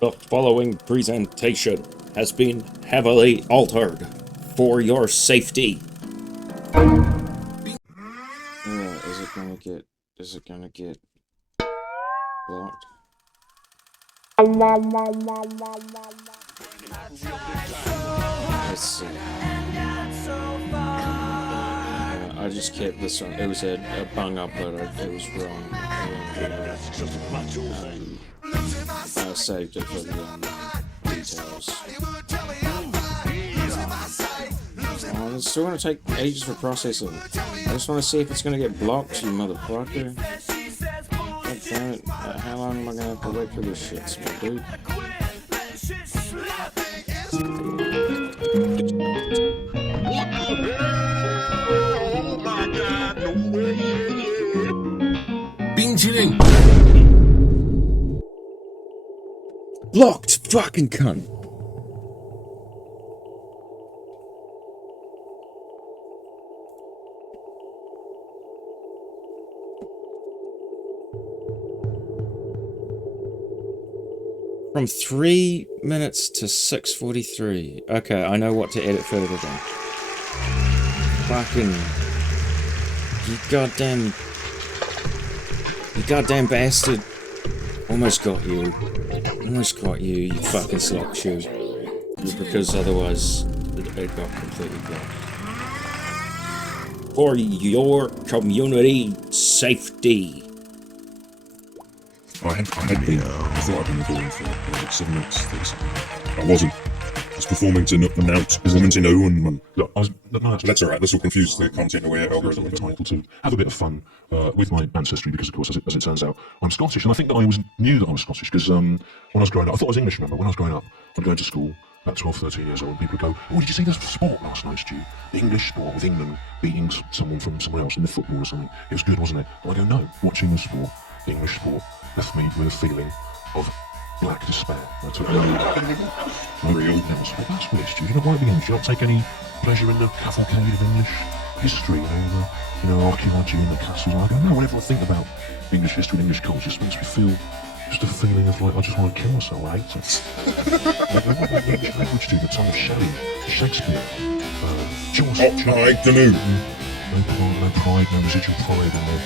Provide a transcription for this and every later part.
The following presentation has been heavily altered for your safety. Is it gonna get blocked? Let's see. I just kept this one. It was a bung up, but it was wrong. I saved it for the details. Oh, it's still gonna take ages for processing. I just want to see if it's gonna get blocked, you motherfucker. God damn it. How long am I gonna have to wait for this shit, small dude? Blocked, fucking cunt. From 3 minutes to 6:43. Okay, I know what to edit further then. Fucking... You goddamn bastard. Almost got you. Almost got you, you fucking slop shoe. Because otherwise, it got completely blocked. For your community safety. I had been. I thought I'd been recording for like 7 minutes. I wasn't. I was performing to announce performance in Owen, man. Look, That's alright, this will confuse the content away. I was entitled to have a bit of fun with my ancestry because, of course, as it turns out, I'm Scottish. And I think that I knew that I was Scottish because when I was growing up, I thought I was English, remember? When I was growing up, I'd go to school, about 12, 13 years old, and people would go, oh, did you see this sport last night, Stu? The English sport with England beating someone from somewhere else in the football or something. It was good, wasn't it? And I go, no, watching the sport, the English sport, left me with a feeling of black despair. I took Real. That's weird, Stu. You don't like the English. You don't take any pleasure in the cavalcade of English history, archaeology in the castles. I go, no, whenever I think about English history and English culture, it just makes me feel just a feeling of like I just want to kill myself. I hate it. What the English language do? The tongue of Shelley, Shakespeare, Chaucer. No pride, no residual pride in the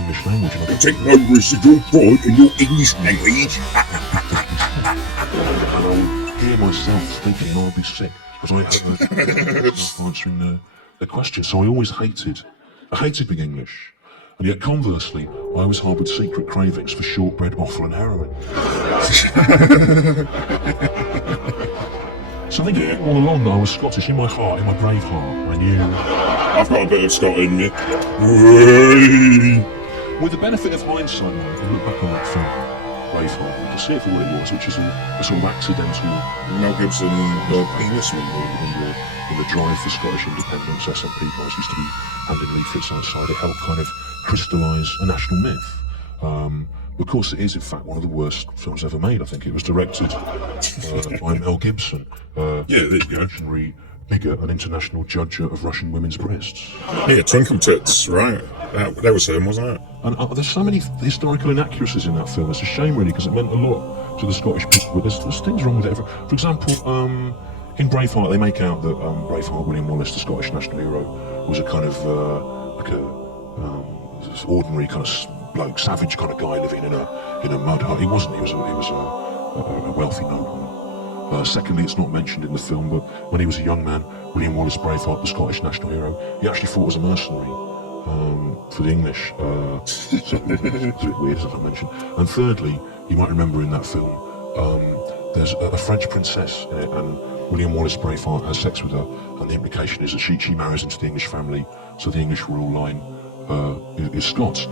English language. And I Take no residual pride in your English language. And I would hear myself thinking I'd be sick because I heard myself answering the question. So I always hated being English. And yet conversely, I always harboured secret cravings for shortbread, offal and heroin. So I think all along that I was Scottish in my heart, in my brave heart. I knew. I've got a bit of Scot in me. With the benefit of hindsight, I can look back on that film, Braveheart, and see it for what it was, which is a sort of accidental Mel Gibson, penis me. in the drive for Scottish independence. SNP guys used to be handing leaflets outside. It helped kind of crystallise a national myth. Of course, it is in fact one of the worst films ever made. I think it was directed by Mel Gibson. Yeah, there you go. Legendary bigot and international judger of Russian women's breasts. Yeah, Twinkle Tits, right. That was him, wasn't it? And there's so many historical inaccuracies in that film. It's a shame, really, because it meant a lot to the Scottish people. But there's things wrong with it. For example, in Braveheart, they make out that Braveheart, William Wallace, the Scottish national hero, was a kind of ordinary kind of bloke, savage kind of guy living in a mud hut. He wasn't. He was a wealthy nobleman. Secondly, it's not mentioned in the film, but when he was a young man, William Wallace Braveheart, the Scottish national hero, he actually fought as a mercenary for the English. So it's a bit weird, as I mentioned. And thirdly, you might remember in that film, there's a French princess in it, and William Wallace Braveheart has sex with her, and the implication is that she marries into the English family, so the English royal line is Scots.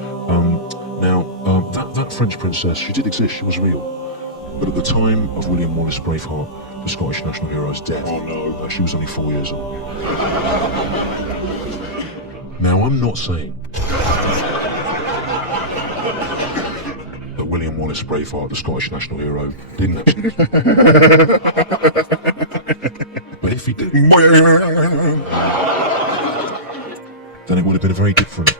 That French princess, she did exist, she was real. But at the time of William Wallace Braveheart, the Scottish national hero's death, she was only 4 years old. Now, I'm not saying that William Wallace Braveheart, the Scottish national hero, didn't actually. But if he did, then it would have been a very different,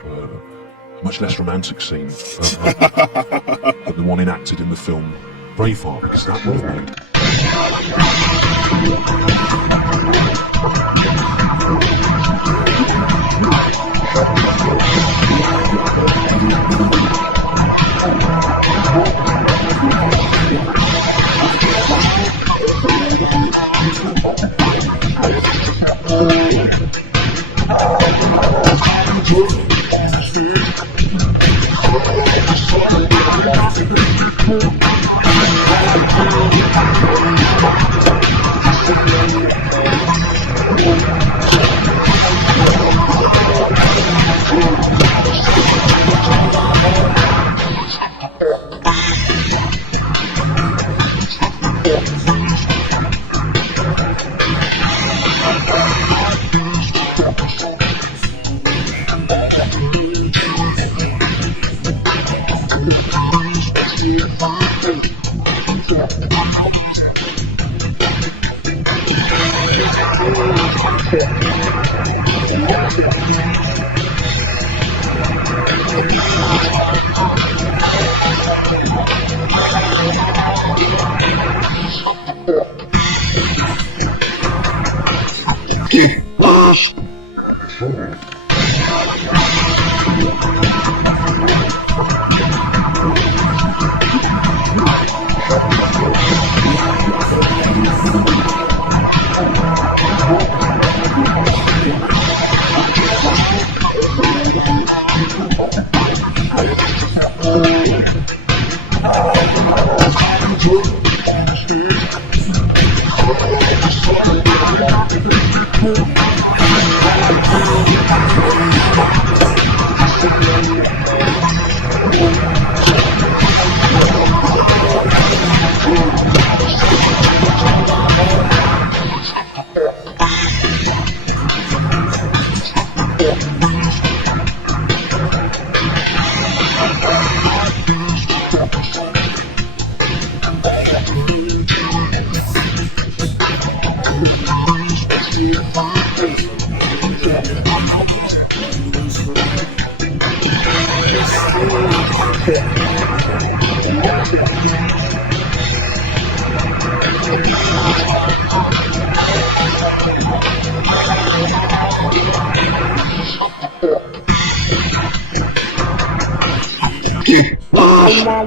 much less romantic scene than the one enacted in the film Braveheart, because that would have made.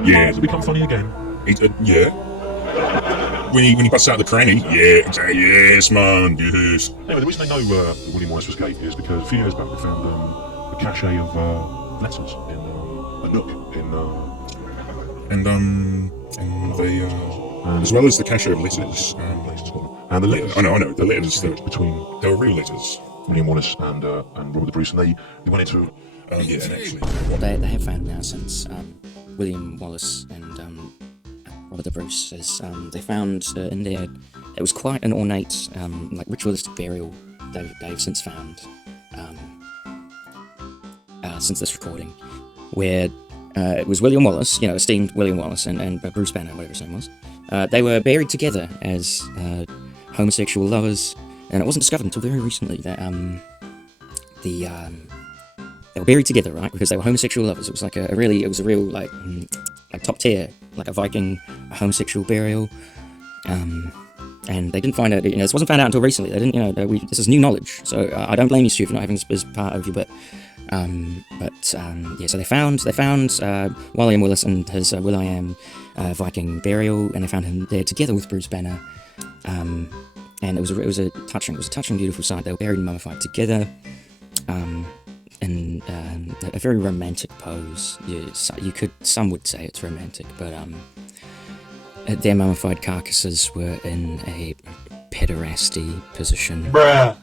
Yeah. Has it become funny again? Yeah. When he busts out the cranny, yeah, exactly, yes, man, yes. Anyway, the reason I know that William Wallace was gay is because a few years back we found a cache of letters in a nook And they, as well as the cache of letters, and the letters. I know, the letters that between they were real letters. William Wallace and Robert the Bruce, and they went into. Yeah, and actually, What they have found now since William Wallace and Robert the Bruce is they found in there, it was quite an ornate like ritualistic burial they've since found since this recording, where it was William Wallace, esteemed William Wallace and Bruce Banner, whatever his name was. They were buried together as homosexual lovers, and it wasn't discovered until very recently that they were buried together, right? Because they were homosexual lovers. It was like a real like top tier, like a Viking homosexual burial. And they didn't find out. This wasn't found out until recently. They didn't. This is new knowledge. So I don't blame you, Stu, for not having this as part of you. But yeah. So they found William Wallace and his Will.i.am Viking burial, and they found him there together with Bruce Banner. And it was a touching, beautiful sight. They were buried and mummified together. In a very romantic pose. Some would say it's romantic, but their mummified carcasses were in a pederasty position. Bruh.